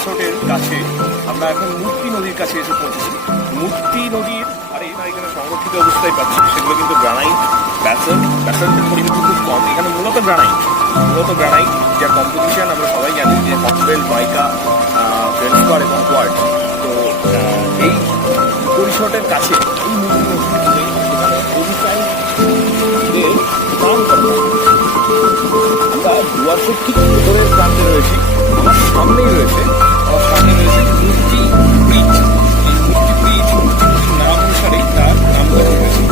রিসোর্টের কাছে আমরা এখন মূর্তি নদীর কাছে এসে পৌঁছেছি। মূর্তি নদীর আর এখানে সংরক্ষিত অবস্থায় পাচ্ছি, সেগুলো কিন্তু গ্রানাইট, ব্যাসল্টের পরিমাণ খুব কম। এখানে মূলত গ্রানাইট যার কম্পোজিশন আমরা সবাই জানি যে হকবেল, মাইকা, ফেলস্পার এবং কোয়ার্টজ। তো এই রিসোর্টের কাছে এই মূর্তি নদীর এখানে অভিসাইডের কাম করা হয়। আমরা ডুয়ার্সের ঠিক ভেতরের প্রান্তে রয়েছি। আমার সামনে রয়েছে মূর্তি ব্রিজ। এই মূর্তি ব্রিজ নাম অনুসারেই তার নামকরণ হয়েছে।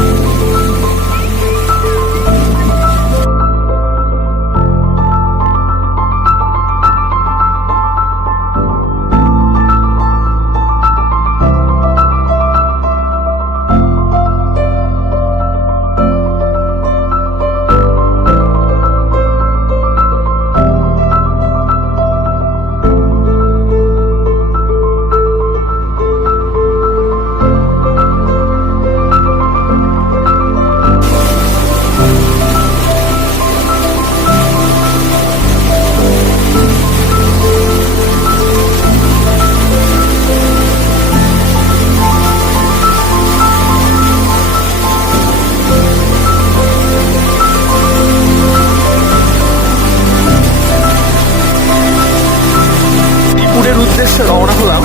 রওনা হলাম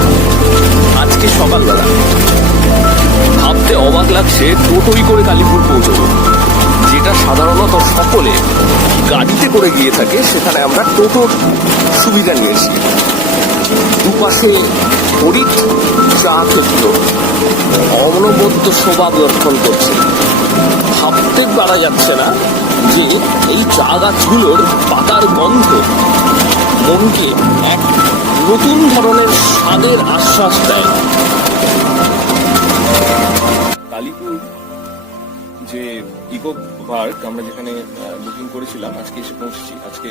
আজকে সকালবেলা। ভাবতে অবাক লাগছে টোটোই করে কালীপুর পৌঁছবো, যেটা সাধারণত সকলে গাড়িতে করে গিয়ে থাকে, সেখানে আমরা টোটোর সুবিধা নিয়েছি। দুপাশে হরিৎ চা ক্ষেত্র অনবদ্য শোভা দর্শন করছে। ভাবতে পারা যাচ্ছে না যে এই চা গাছগুলোর পাতার গন্ধ মনকে এক নতুন ধরনের স্বাদের আশ্বাস দেয়। কালীপুর যে ইকো পার্ক আমরা যেখানে বুকিং করেছিলাম, আজকে এসে পৌঁছেছি। আজকে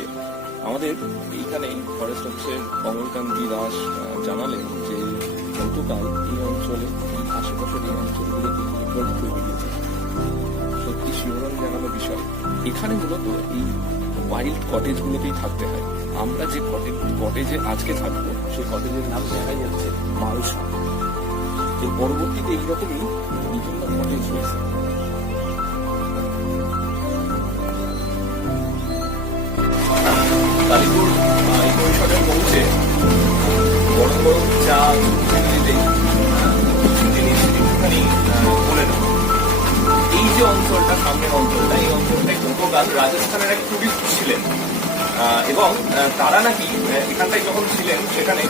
আমাদের এইখানে ফরেস্ট অফিসের কমলকান্তি দাস জানালেন যে গতকাল এই অঞ্চলে, এই আশেপাশের এই অঞ্চলগুলোতে নেটওয়ার্ক তৈরি হয়েছে। সত্যি শিহরণ জানানো বিষয়। এখানে মূলত এই ওয়াইল্ড কটেজগুলোতেই থাকতে হয়। আমরা যে কটেজে আজকে থাকবো, সেই কটেজের নাম দেখা যাচ্ছে মালসা। এর পরবর্তীতে এইরকমই বিভিন্ন কটেজ রয়েছে। কালীপুর এই পরিষদে পৌঁছে বড় বড় চা জিনিস একটুখানি বলে দেবো। এই যে অঞ্চলটা, সামনের অঞ্চলটা, এই অঞ্চলটায় গতকাল রাজস্থানের এক টুরিস্ট ছিলেন এবং তারা নাকি এখানটায় যখন ছিলেন সেখানে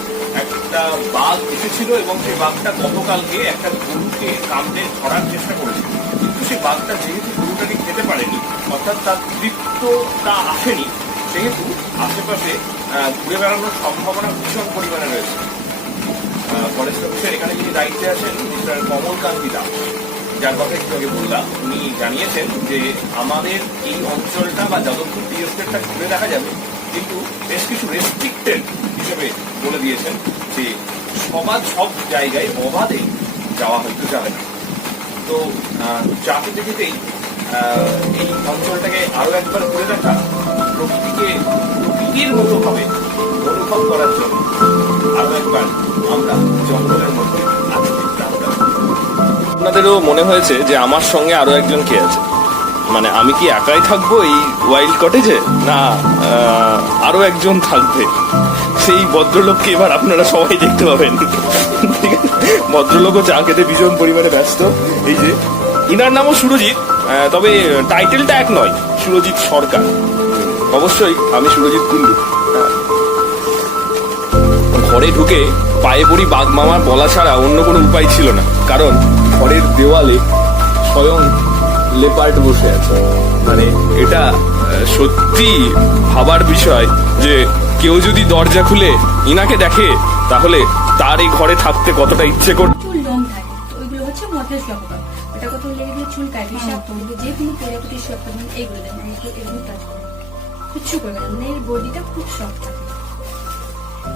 একটা বাঘ এসেছিল এবং সেই বাঘটা গতকালকে একটা গরুকে কামড়ে ধরার চেষ্টা করেছিল। কিন্তু সেই বাঘটা যেহেতু গরুটাকে খেতে পারেনি, অর্থাৎ তার তৃপ্তটা আসেনি, সেহেতু আশেপাশে ঘুরে বেড়ানোর সম্ভাবনা ভীষণ পরিমাণে রয়েছে। ফরেস্ট অফিসের এখানে যিনি দায়িত্বে আছেন মিস্টার কমলকান্তি দাস, যার কথা একটু আগে বললাম, উনি জানিয়েছেন যে আমাদের এই অঞ্চলটা বা যাদবপুর টি এস্টেটটা ঘুরে দেখা যাবে, কিন্তু বেশ কিছু রেস্ট্রিক্টেড হিসেবে বলে দিয়েছেন যে সব জায়গায় অবাধে যাওয়া হয়তো যাবে না। তো চা খেতে খেতেই এই অঞ্চলটাকে আরো একবার ঘুরে দেখা, প্রকৃতির মতো ভাবে অনুভব করার জন্য আরো একবার আমরা জঙ্গলের মধ্যে আপনাদেরও মনে হয়েছে যে আমার সঙ্গে আরো একজন কে আছে, মানে আমি কি একাই থাকবো এই ওয়াইল্ড কটেজে, না আরো একজন থাকবে? সেই ভদ্রলোককে এবার আপনারা সবাই দেখতে পাবেন। ঠিক আছে, ভদ্রলোকও চা খেতে ভীষণ পরিমাণে ব্যস্ত। এই যে ইনার নামও সুরজিৎ, তবে টাইটেলটা এক নয়, সুরজিৎ সরকার। অবশ্যই আমি সুরজিৎ কুন্ডু। ঘরে ঢুকে পায়ে পড়ি বাঘ মামার বলা ছাড়া অন্য কোনো উপায় ছিল না, কারণ ঘরের দেওয়ালে স্বয়ং লেপার্ড বসে আছে। মানে এটা সত্যি ভাবার বিষয় যে কেউ যদি দরজা খুলে ইনাকে দেখে, তাহলে তার এই ঘরে থাকতে কতটা ইচ্ছে করে। চুল রং থাকে, ওইগুলো হচ্ছে মথের লক্ষণ। এটা কত লেগে দিয়ে চুল কাটি সাপ করবে, যে কোনো পেরাকুটি সব করবেন, এইগুলো দেন, এগুলো টাচ করবেন, কিচ্ছু করবে না। মানে এর বডিটা খুব সফট থাকে।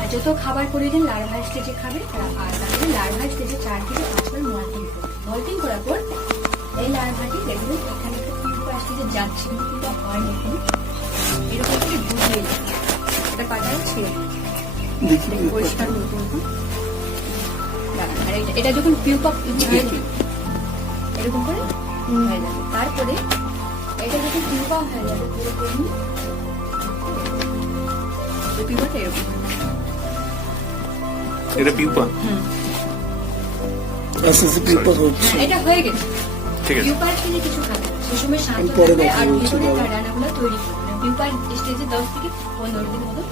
আর যত খাবার করে দিন লার্ভা স্টেজে খাবে, আর তাহলে লার্ভা স্টেজে 4 থেকে 5 বার মল্টিং করার পর এই লার্ভাটি দেখবেন এখানে একটা পুরো স্টেজে যাচ্ছে, কিন্তু হয় না, এরকম করে বুঝিয়ে এটা পাতায় ছেড়ে দেখি পরিষ্কার করে করবো। দাঁড়ান, আর এটা যখন পিউপা এরকম করে হয়ে যাবে, তারপরে এটা যখন পিউপা হয়ে যাবে পুরোপুরি, পিউপাটা এরকম এটা পিউপা। আস্তে আস্তে পিউপা হচ্ছে। হ্যাঁ, এটা হয়ে গেছে। ঠিক আছে। পিউপার খেলে কিছু খাবে না, সে সময় শান্ত পরে থাকবে আর দেখাবো, ভেতরে ঠিক তার আছে। ডানাগুলো তৈরি করবে। মানে পিউপার স্টেজে 10 থেকে 15 দিন মতো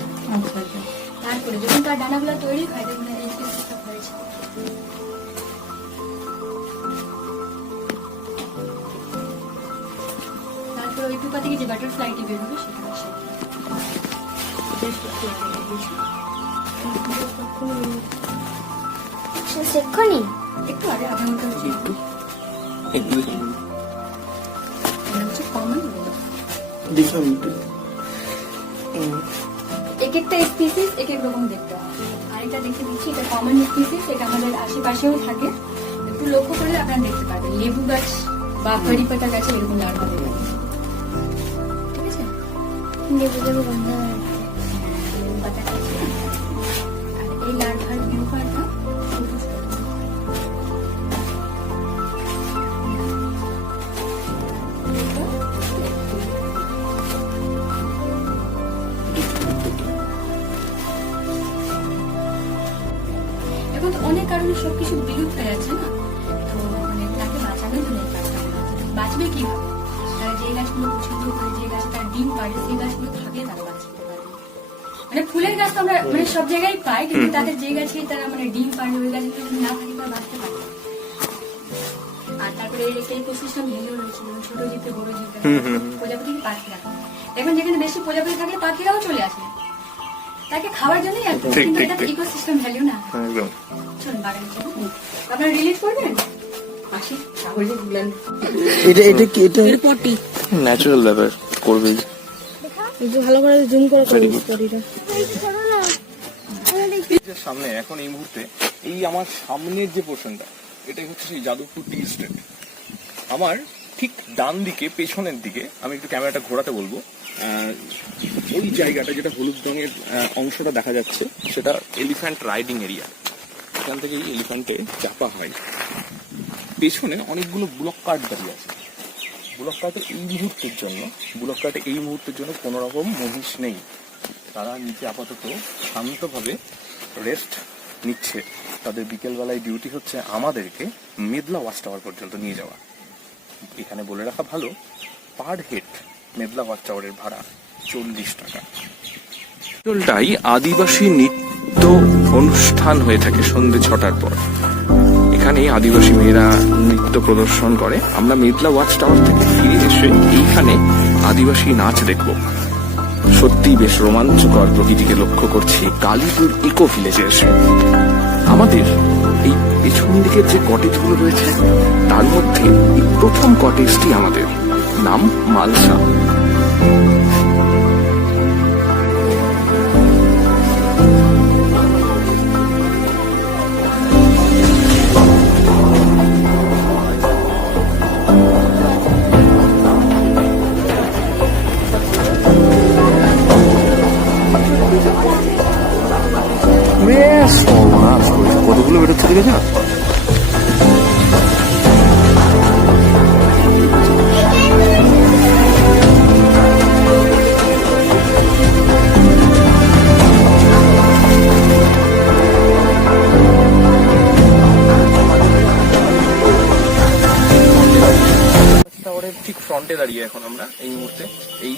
তারপরে যখন তার ডানাগুলো তৈরি হয় তখন এই পিসটা হয়েছে। তারপর ওই পিউপা থেকে যে বাটারফ্লাইটি বের হবে সেটা আসে। সেক্ষণি একটু আগে আধা ঘন্টা হচ্ছে। একটু এটা হচ্ছে কমন। দেখি আমি একটু। এক একটা স্পিসিস এক এক রকম দেখতে হয়। আরেকটা দেখতে দিচ্ছি, এটা কমন স্পিসিস, এটা আমাদের আশেপাশেও থাকে। একটু লক্ষ্য করলে আপনারা দেখতে পাবেন লেবু গাছ বা কারি পাতা গাছে এরকম লার্ভা দেবে। ঠিক আছে, লেবু লেবু গন্ধ হয়। লেবু পাতা গাছে। আর এই লার্ভার বিউপারটা এখন তো অনেক কারণে সবকিছু বিলুপ্ত হয়ে যাচ্ছে না, তো মানে তাকে বাঁচানোর জন্য এই কাজটা করা হচ্ছে। বাঁচবে কিভাবে? তারা যে গাছগুলো পছন্দ করে, যে গাছে তার ডিম পারে, সেই গাছগুলো থাকলে তারা বাঁচতে পারে। মানে ফুলের গাছ তো আমরা মানে সব জায়গায় পাই, কিন্তু তাদের যে গাছে তারা মানে ডিম পারে, ওই গাছগুলো যদি না থাকে তারা বাঁচতে পারে না। আর তারপরে একটা ইকোসিস্টেম ভেঙে রয়েছে, যেমন ছোট জীবে বড় জীবে, প্রজাপতি পাখিরা। এখন যেখানে বেশি প্রজাপতি থাকে পাখিরাও চলে আসে তাকে খাওয়ার জন্যই আসবে, ঠিক, কিন্তু ঠিক, এটা তো ঠিক। ইকোসিস্টেম ভ্যালু না। একদম। চলুন বাগানে চলুন। আপনারা রিলিজ করবেন? আসি সাগরে গুলান। এটা কি এটা পটি ন্যাচারাল ব্যাপার করবে। একটু ভালো করে জুম করে Very good. পটিটা সামনে এখন এই মুহূর্তে এই আমার সামনের যে পোর্শনটা, এটাই হচ্ছে সেই যাদবপুর টি স্টেট। আমার ঠিক ডান দিকে পেছনের দিকে আমি একটু ক্যামেরাটা ঘোরাতে বলবো, ওই জায়গাটা যেটা হলুদ রঙের অংশটা দেখা যাচ্ছে সেটা এলিফ্যান্ট রাইডিং এরিয়া। এখান থেকে এই এলিফ্যান্টে চাপা হয়। পেছনে অনেকগুলো ব্লক কার্ট দাঁড়িয়ে আছে। ব্লক কার্টে এই মুহূর্তের জন্য কোনো রকম মহিষ নেই, তারা নিচে আপাতত শান্তভাবে রেস্ট নিচ্ছে। তাদের বিকেলবেলায় ডিউটি হচ্ছে আমাদেরকে মেদলা ওয়াচ টাওয়ার পর্যন্ত নিয়ে যাওয়া। এখানে বলে রাখা ভালো, পার হেড মেদলা ওয়াচ টাওয়ারের ভাড়া 40 টাকা। অঞ্চলটাই আদিবাসী নৃত্য অনুষ্ঠান হয়ে থাকে সন্ধ্যে 6টার পর। এখানে আদিবাসী মেয়েরা নৃত্য প্রদর্শন করে। আমরা মেদলা ওয়াচ টাওয়ার থেকে ফিরে এসে এইখানে আদিবাসী নাচ দেখব। সত্যি বেশ রোমাঞ্চকর প্রকৃতিকে লক্ষ্য করছি কালীপুর ইকো ভিলেজে এসে। আমাদের এই পেছন দিকের যে কটেজগুলো রয়েছে তার মধ্যে এই প্রথম কটেজটি আমাদের, নাম মালসা। কতগুলো বেরোচ্ছে দেখেছ? টাওয়ারের ঠিক ফ্রন্টে দাঁড়িয়ে এখন আমরা এই মুহূর্তে। এই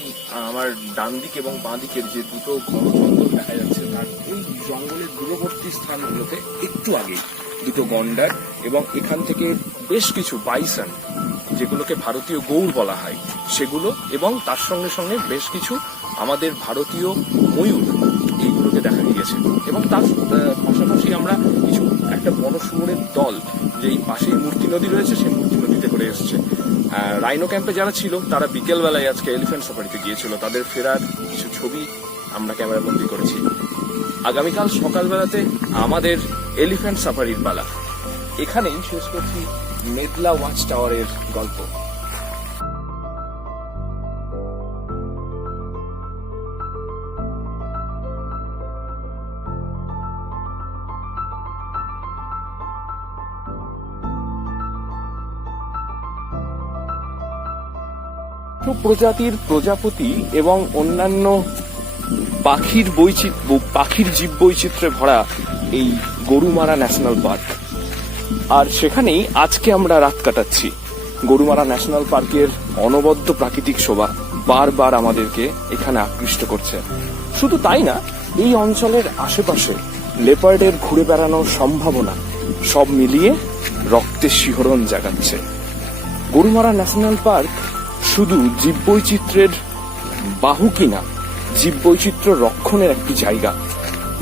আমার ডান দিক এবং বাঁ দিকের যে দুটো ঘন জঙ্গল দেখা যাচ্ছে, তার এই জঙ্গলের দূরবর্তী স্থানগুলোতে একটু আগে দুটো গন্ডার এবং এখান থেকে বেশ কিছু বাইসন, যেগুলোকে ভারতীয় গৌড় বলা হয়, সেগুলো এবং তার সঙ্গে সঙ্গে বেশ কিছু আমাদের ভারতীয় ময়ূর, এইগুলোকে দেখা গিয়েছে। এবং তার পাশাপাশি আমরা কিছু একটা বড় শুয়োরের দল, যেই পাশেই মূর্তি নদী রয়েছে সেই মূর্তি নদীতে করে এসছে। রাইনো ক্যাম্পে যারা ছিল তারা বিকেল বেলায় আজকে এলিফ্যান্ট সাফারিতে গিয়েছিল, তাদের ফেরার কিছু ছবি আমরা ক্যামেরাবন্দি করেছি। আগামীকাল সকালবেলাতে আমাদের এলিফ্যান্ট সাফারির পালা। এখানেই শেষ করছি মেদলা ওয়াচ টাওয়ারের গল্প। প্রজাতির প্রজাপতি এবং অন্যান্য পাখির জীব বৈচিত্র্যে ভরা এই গরুমারা ন্যাশনাল পার্ক। আর সেখানেই আজকে আমরা রাত কাটাচ্ছি। গরুমারা ন্যাশনাল পার্কের অনবদ্য প্রাকৃতিক শোভা বারবার আমাদেরকে এখানে আকৃষ্ট করছে। শুধু তাই না, এই অঞ্চলের আশেপাশে লেপার্ডের ঘুরে বেড়ানোর সম্ভাবনা সব মিলিয়ে রক্তের শিহরণ জাগাচ্ছে। গরুমারা ন্যাশনাল পার্ক শুধু জীববৈচিত্র্যের বাহকই না, জীববৈচিত্র্য রক্ষণের একটি জায়গা,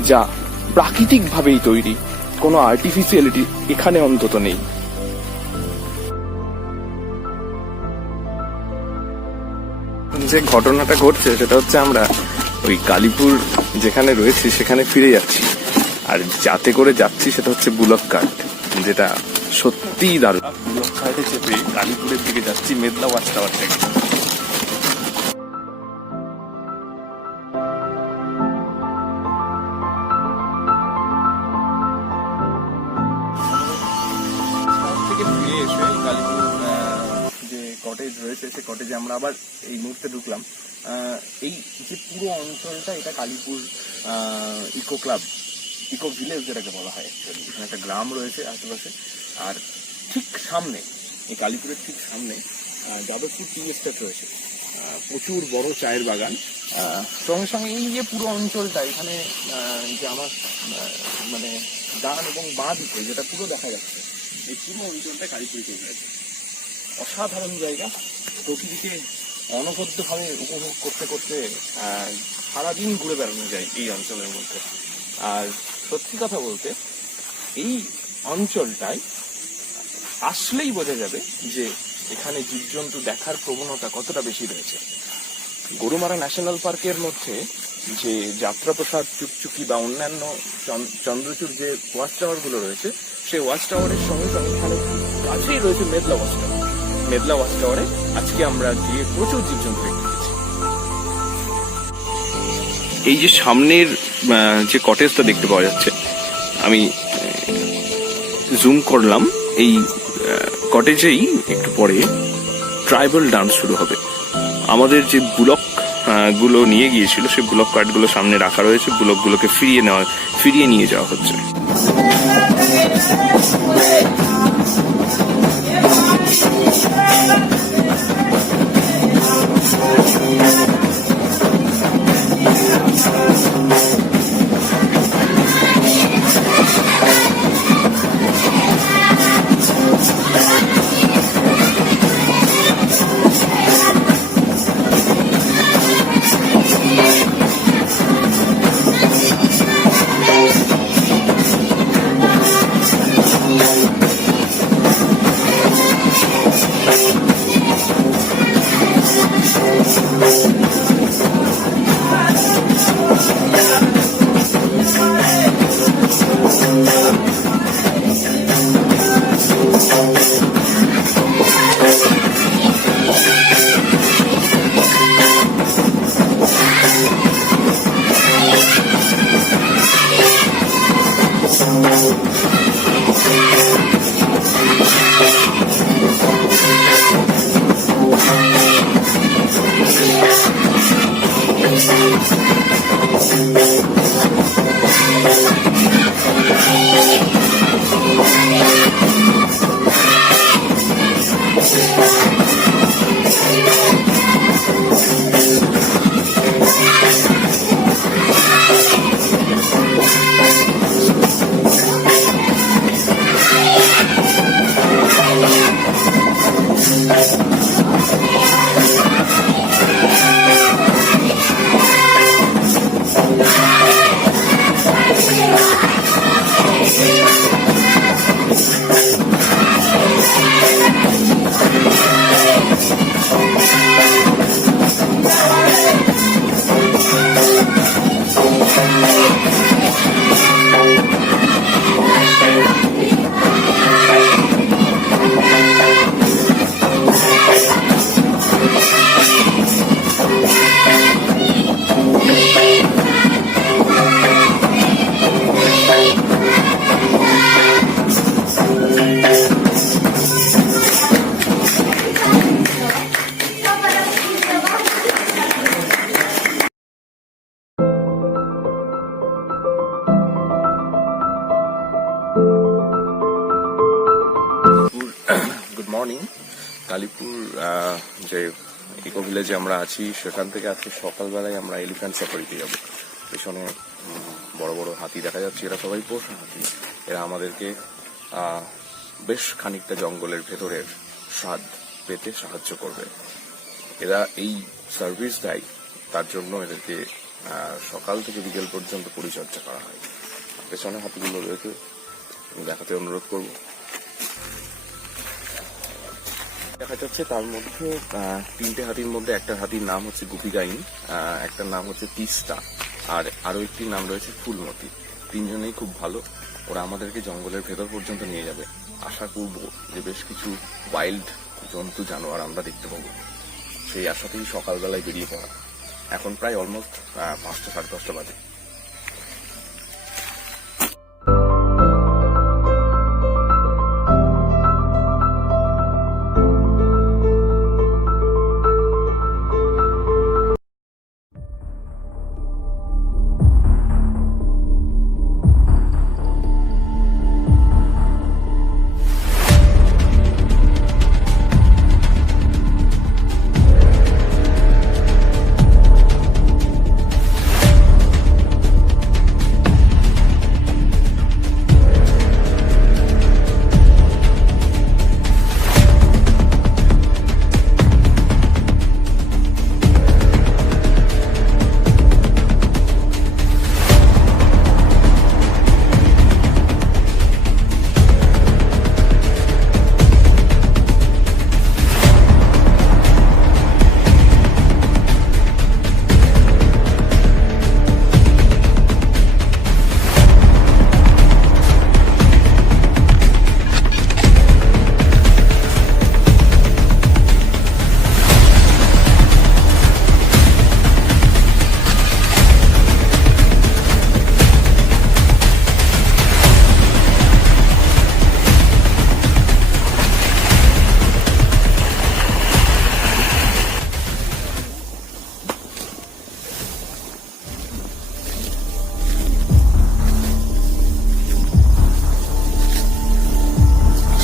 যা প্রাকৃতিকভাবেই তৈরি, কোনো আর্টিফিশিয়ালিটি এখানে অন্তত নেই। যে ঘটনাটা ঘটছে সেটা হচ্ছে, আমরা ওই কালীপুর যেখানে রয়েছি সেখানে ফিরে যাচ্ছি, আর যাতে করে যাচ্ছি সেটা হচ্ছে বুলক কার্ট, যেটা সত্যিই দারুণ। বুলক কার্টে চেপে কালীপুরের দিকে যাচ্ছি মেদলা ওয়াচ টাওয়ার থেকে। ফিরে এসে কালীপুর যে কটেজ রয়েছে সেই কটেজে আমরা আবার এই মুহূর্তে ঢুকলাম। এই যে পুরো অঞ্চলটা, এটা Kalipur eco club, eco village যেটাকে বলা হয়। এখানে একটা গ্রাম রয়েছে আশেপাশে, আর ঠিক সামনে, এই কালীপুরের ঠিক সামনে যাদবপুর টি এস্টেট রয়েছে, প্রচুর বড় চায়ের বাগান। সঙ্গে সঙ্গে এই যে পুরো অঞ্চলটা, এখানে যে আমার মানে ডান এবং বাঁ দিকে যেটা পুরো দেখা যাচ্ছে, এই পুরো অঞ্চলটা কালীপুরিতে রয়েছে। অসাধারণ জায়গা, প্রকৃতিকে অনবদ্যভাবে উপভোগ করতে করতে সারাদিন ঘুরে বেড়ানো যায় এই অঞ্চলের মধ্যে। আর সত্যি কথা বলতে, এই অঞ্চলটায় আসলেই বোঝা যাবে যে এখানে জীবজন্তু দেখার প্রবণতা কতটা বেশি রয়েছে। গরুমারা ন্যাশনাল পার্কের মধ্যে যে যাত্রাপ্রসাদ, চুকচুকি বা অন্যান্য চন্দ্রচূড় যে ওয়াচ টাওয়ার গুলো রয়েছে, সেই ওয়াচ টাওয়ারের সঙ্গে সঙ্গে এখানে কাছেই রয়েছে Medla watch tower. Medla watch টাওয়ারে আজকে আমরা গিয়ে প্রচুর জীবজন্তু দেখেছি। এই যে সামনের যে কটেজটা দেখতে পাওয়া যাচ্ছে, আমি জুম করলাম, এই কটেজেই একটু পরে ট্রাইবাল ডান্স শুরু হবে। আমাদের যে বুলক গুলো নিয়ে গিয়েছিল, সেই বুলক কার্ড গুলো সামনে রাখা রয়েছে, বুলক গুলোকে ফিরিয়ে নিয়ে যাওয়া হচ্ছে। Good morning. কালীপুর যে ইকো ভিলেজে আমরা আছি সেখান থেকে আজকে সকালবেলায় আমরা এলিফ্যান্ট সাফারিতে যাব। পেছনে বড় বড় হাতি দেখা যাচ্ছে, এরা সবাই পোষা হাতি। এরা আমাদেরকে বেশ খানিকটা জঙ্গলের ভেতরের স্বাদ পেতে সাহায্য করবে। এরা এই সার্ভিস দেয়, তার জন্য এদেরকে সকাল থেকে বিকেল পর্যন্ত পরিচর্যা করা হয়। পেছনে হাতিগুলো রয়েছে, দেখাতে অনুরোধ করব। দেখা যাচ্ছে তার মধ্যে 3টে হাতির মধ্যে একটা হাতির নাম হচ্ছে গুপিগাইন, একটার নাম হচ্ছে তিস্তা, আর আরো একটির নাম রয়েছে ফুলমতি। 3জনেই খুব ভালো। ওরা আমাদেরকে জঙ্গলের ভেতর পর্যন্ত নিয়ে যাবে। আশা করব যে বেশ কিছু ওয়াইল্ড জন্তু জানোয়ার আমরা দেখতে পাবো। সেই আশাতেই সকালবেলায় বেরিয়ে পড়া। এখন প্রায় অলমোস্ট 5টা সাড়ে 10টা বাজে।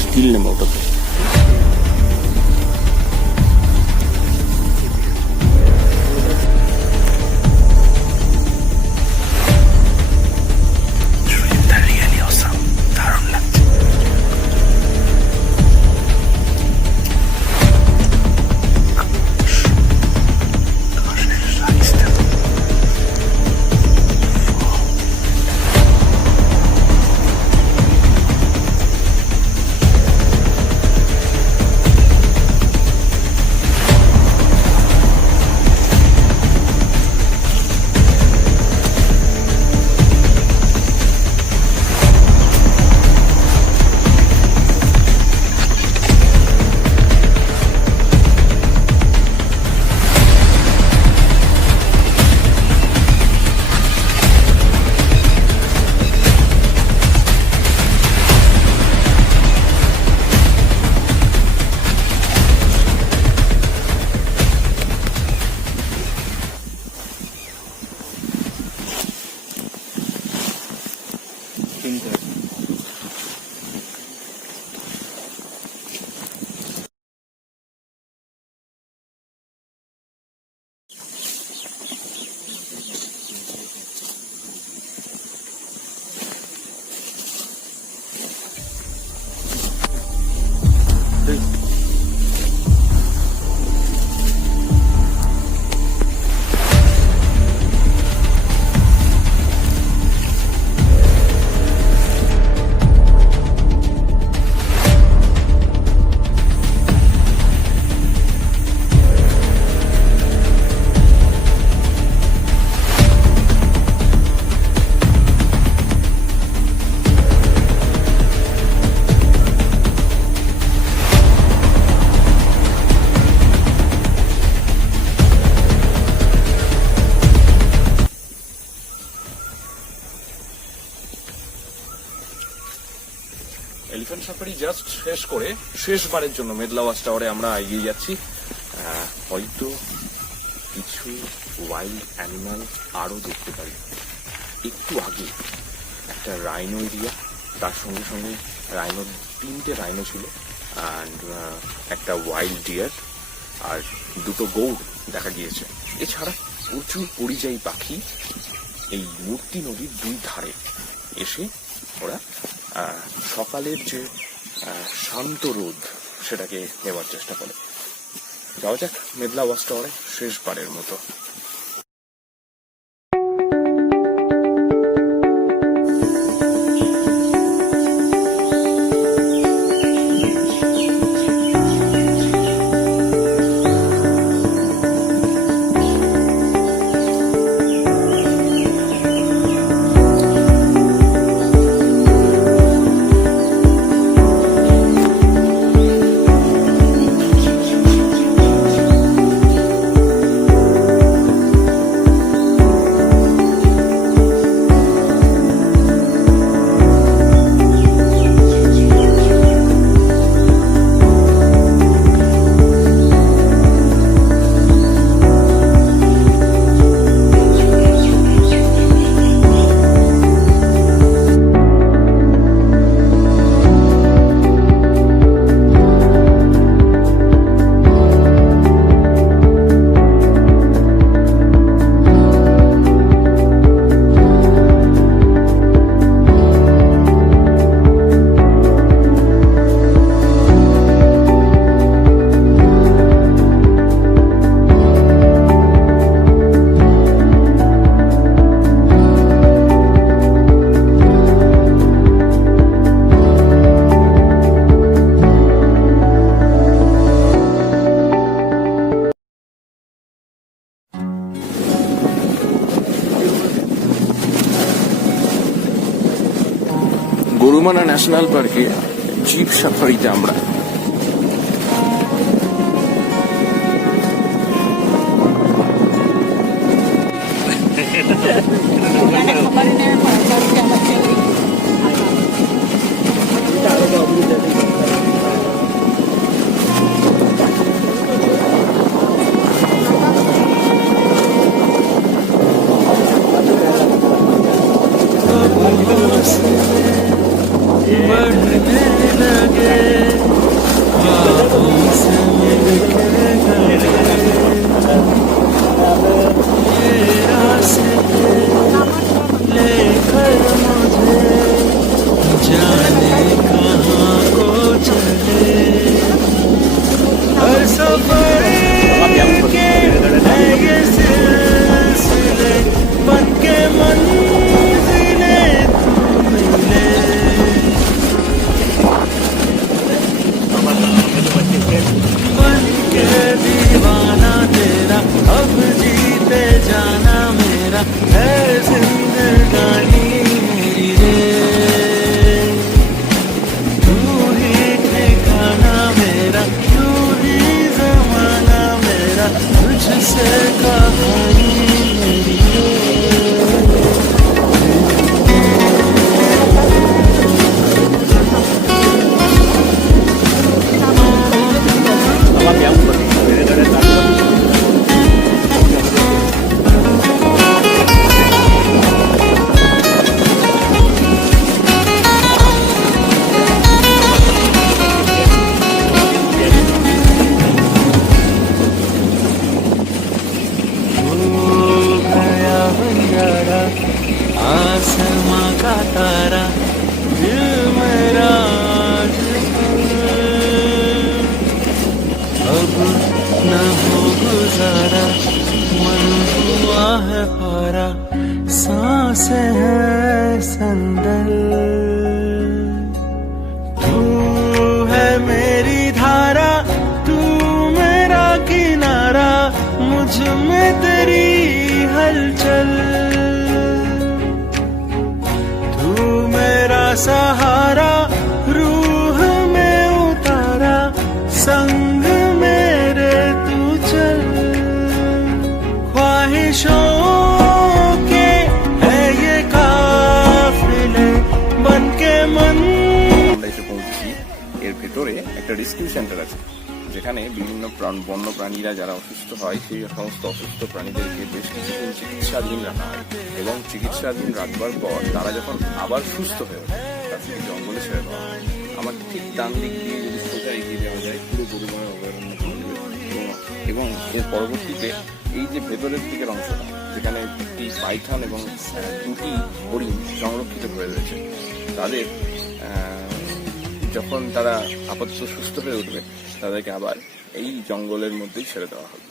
স্টিল নেমে ওটাতে এলিফ্যান্ট সাফারি জাস্ট শেষ করে শেষবারের জন্য মেডলা ওয়াচ টাওয়ারে আমরা এগিয়ে যাচ্ছি। হয়তো কিছু ওয়াইল্ড অ্যানিমাল আরো দেখতে পারি। একটু আগে একটা রাইনো এরিয়া, তার সঙ্গে সঙ্গে রাইনোর 3টে রাইনো ছিল, অ্যান্ড একটা ওয়াইল্ড ডিয়ার আর দুটো গৌড় দেখা গিয়েছে। এছাড়া প্রচুর পরিযায়ী পাখি এই মূর্তি নদীর দুই ধারে এসে ওরা সকালের যে শান্ত রোদ সেটাকে নেওয়ার চেষ্টা করে। যাওয়া যাক মেঘলা ওয়াচ টাওয়ারে শেষবারের মতো। গরুমারা ন্যাশনাল পার্কে জিপ সাফারিতে আমরা। सहारा रूह में उतारा, संग मेरे तू चल, ख्वाहिशों के है ये काफिले बनके मन। এসে পৌঁছেছি। এর ভেতরে একটা রেস্কিউ সেন্টার আছে যেখানে বিভিন্ন বন্য প্রাণীরা যারা অসুস্থ হয় সেই সমস্ত অসুস্থ প্রাণীদেরকে বেশ কিছুদিন চিকিৎসাধীন রাখা হয় এবং চিকিৎসাধীন রাখবার পর তারা যখন আবার সুস্থ হয়ে ওঠে তাদেরকে জঙ্গলে ছেড়ে দেওয়া হয়। আমার ঠিক ডান দিক দিয়ে যদি সোজা এগিয়ে দেওয়া যায় পুরো গরুমারা অভয়ারণ্য থাকবে। এবং এর পরবর্তীতে এই যে ভেতরের দিকের অংশটা যেখানে একটি পাইথন এবং দুটি হরিণ সংরক্ষিত হয়ে রয়েছে, তাদের যখন তারা আপাতত সুস্থ হয়ে উঠবে তাদেরকে আবার এই জঙ্গলের মধ্যেই ছেড়ে দেওয়া হবে।